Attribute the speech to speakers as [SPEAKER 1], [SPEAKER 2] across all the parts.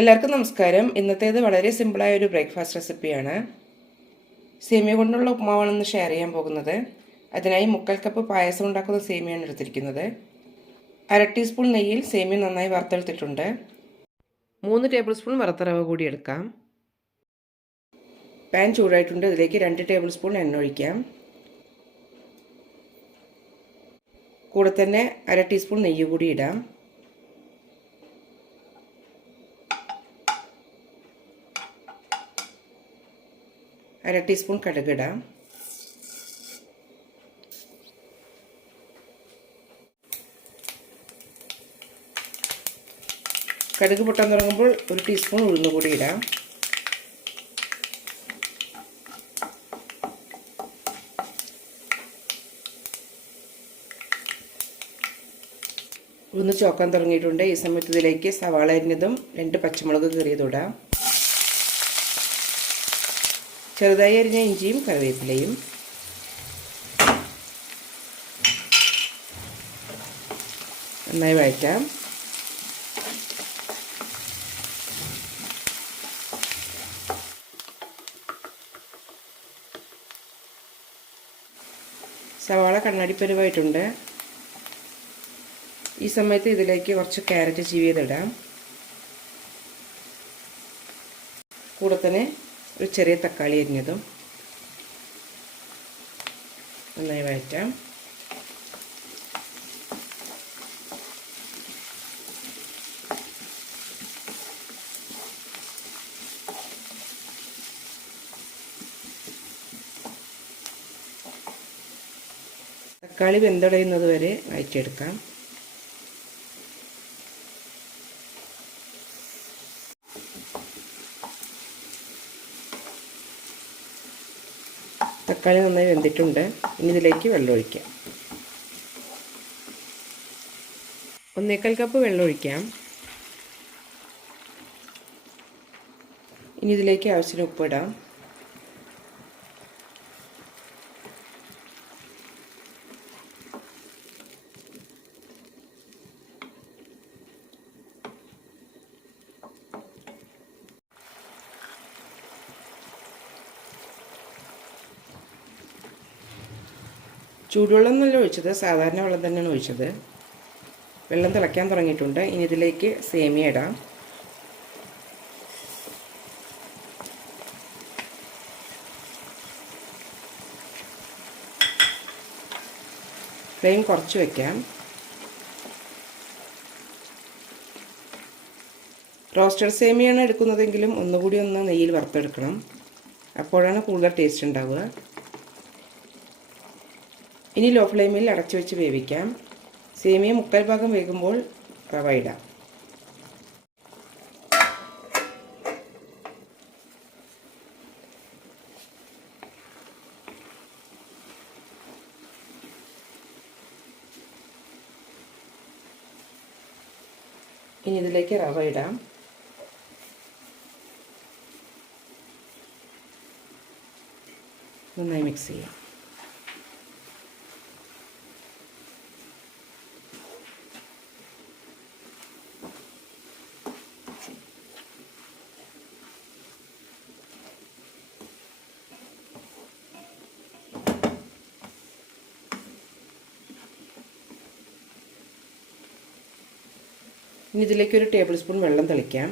[SPEAKER 1] എല്ലാവർക്കും നമസ്കാരം. ഇന്നത്തേത് വളരെ സിമ്പിളായ ഒരു ബ്രേക്ക്ഫാസ്റ്റ് റെസിപ്പിയാണ് സേമിയ കൊണ്ടുള്ള ഉപ്മാവാണെന്ന് ഷെയർ ചെയ്യാൻ പോകുന്നത്. അതിനായി മുക്കാൽ കപ്പ് പായസം ഉണ്ടാക്കുന്ന സേമിയാണ് എടുത്തിരിക്കുന്നത്. അര ടീസ്പൂൺ നെയ്യിൽ സേമിയ നന്നായി വറുത്തെടുത്തിട്ടുണ്ട്. മൂന്ന് ടേബിൾ സ്പൂൺ വറുത്തറവ് കൂടി എടുക്കാം. പാൻ ചൂടായിട്ടുണ്ട്. ഇതിലേക്ക് രണ്ട് ടേബിൾ സ്പൂൺ എണ്ണ ഒഴിക്കാം. കൂടെ തന്നെ അര ടീസ്പൂൺ നെയ്യ് കൂടി ഇടാം. അര ടീസ്പൂൺ കടുകിടാം. കടുക് പൊട്ടാൻ തുടങ്ങുമ്പോൾ ഒരു ടീസ്പൂൺ ഉഴുന്ന് കൂടി ഇടാം. ഉഴുന്ന് ചോക്കാൻ തുടങ്ങിയിട്ടുണ്ട്. ഈ സമയത്ത് ഇതിലേക്ക് സവാള അരിഞ്ഞതും രണ്ട് പച്ചമുളക് കീറിയതിടാം ചെറുതായി അരിഞ്ഞ ഇഞ്ചിയും കറിവേപ്പിലയും. നന്നായി വഴറ്റാം. സവാള കണ്ണാടിപ്പരുവായിട്ടുണ്ട്. ഈ സമയത്ത് ഇതിലേക്ക് കുറച്ച് ക്യാരറ്റ് ചീവിയതിടാം. കൂടെ തന്നെ ഒരു ചെറിയ തക്കാളി അരിഞ്ഞതും നന്നായി വഴറ്റാം. തക്കാളി വെന്തടയുന്നത് വരെ വഴറ്റിയെടുക്കാം. തക്കാളി നന്നായി വെന്തിട്ടുണ്ട്. ഇനി ഇതിലേക്ക് വെള്ളം ഒഴിക്കാം. ഒന്നേക്കാൽ കപ്പ് വെള്ളം ഒഴിക്കാം. ഇനി ഇതിലേക്ക് ആവശ്യത്തിന് ഉപ്പിടാം. ചൂടുവെള്ളം എന്നല്ല ഒഴിച്ചത് സാധാരണ വെള്ളം തന്നെയാണ് ഒഴിച്ചത്. വെള്ളം തിളയ്ക്കാൻ തുടങ്ങിയിട്ടുണ്ട്. ഇനി ഇതിലേക്ക് സേമിയ ഇടാം. ഫ്ലെയിം കുറച്ച് വയ്ക്കാം റോസ്റ്റഡ് സേമിയാണ് എടുക്കുന്നതെങ്കിലും ഒന്നുകൂടി ഒന്ന് നെയ്യിൽ വറുത്തെടുക്കണം. അപ്പോഴാണ് കൂടുതൽ ടേസ്റ്റ് ഉണ്ടാവുക. ഇനി ലോ ഫ്ലെയിമിൽ അടച്ചു വെച്ച് വേവിക്കാം. സേമിയ മുക്കാൽ ഭാഗം വേകുമ്പോൾ റവ ഇടാം. ഇനി ഇതിലേക്ക് റവ ഇടാം. നന്നായി മിക്സ് ചെയ്യാം. ഇനി ഇതിലേക്ക് ഒരു ടേബിൾ സ്പൂൺ വെള്ളം തളിക്കാം.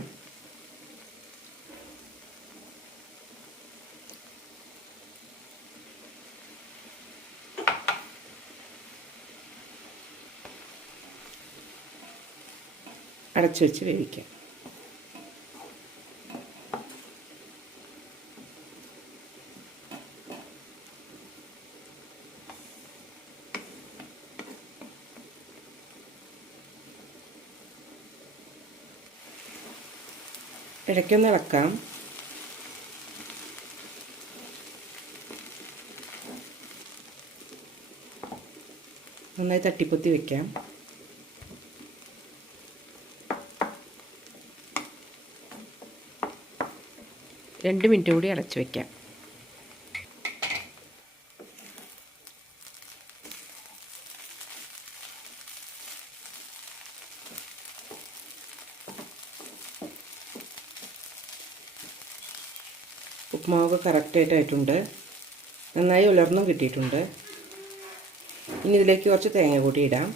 [SPEAKER 1] അടച്ചു വെച്ച് വേവിക്കാം. ഇടയ്ക്കൊന്ന് ഇളക്കാം. നന്നായി തട്ടിപ്പൊത്തി വെക്കാം. രണ്ട് മിനിറ്റ് കൂടി അടച്ചു വയ്ക്കാം ഉപ്മാവൊക്കെ കറക്റ്റായിട്ടായിട്ടുണ്ട് നന്നായി ഉലർന്നും കിട്ടിയിട്ടുണ്ട്. ഇനി ഇതിലേക്ക് കുറച്ച് തേങ്ങ കൂടി ഇടാം.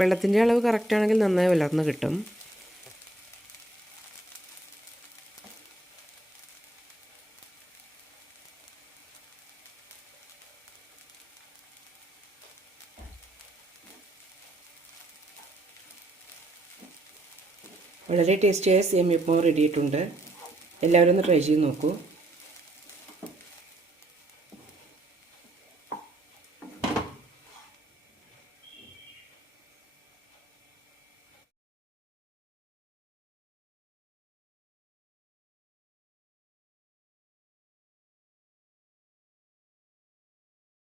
[SPEAKER 1] വെള്ളത്തിന്റെ അളവ് കറക്റ്റാണെങ്കിൽ നന്നായി ഉലർന്ന് കിട്ടും. വളരെ ടേസ്റ്റിയായ സേമിയപ്പം റെഡിയായിട്ടുണ്ട് എല്ലാവരും ഒന്ന് ട്രൈ ചെയ്ത് നോക്കൂ.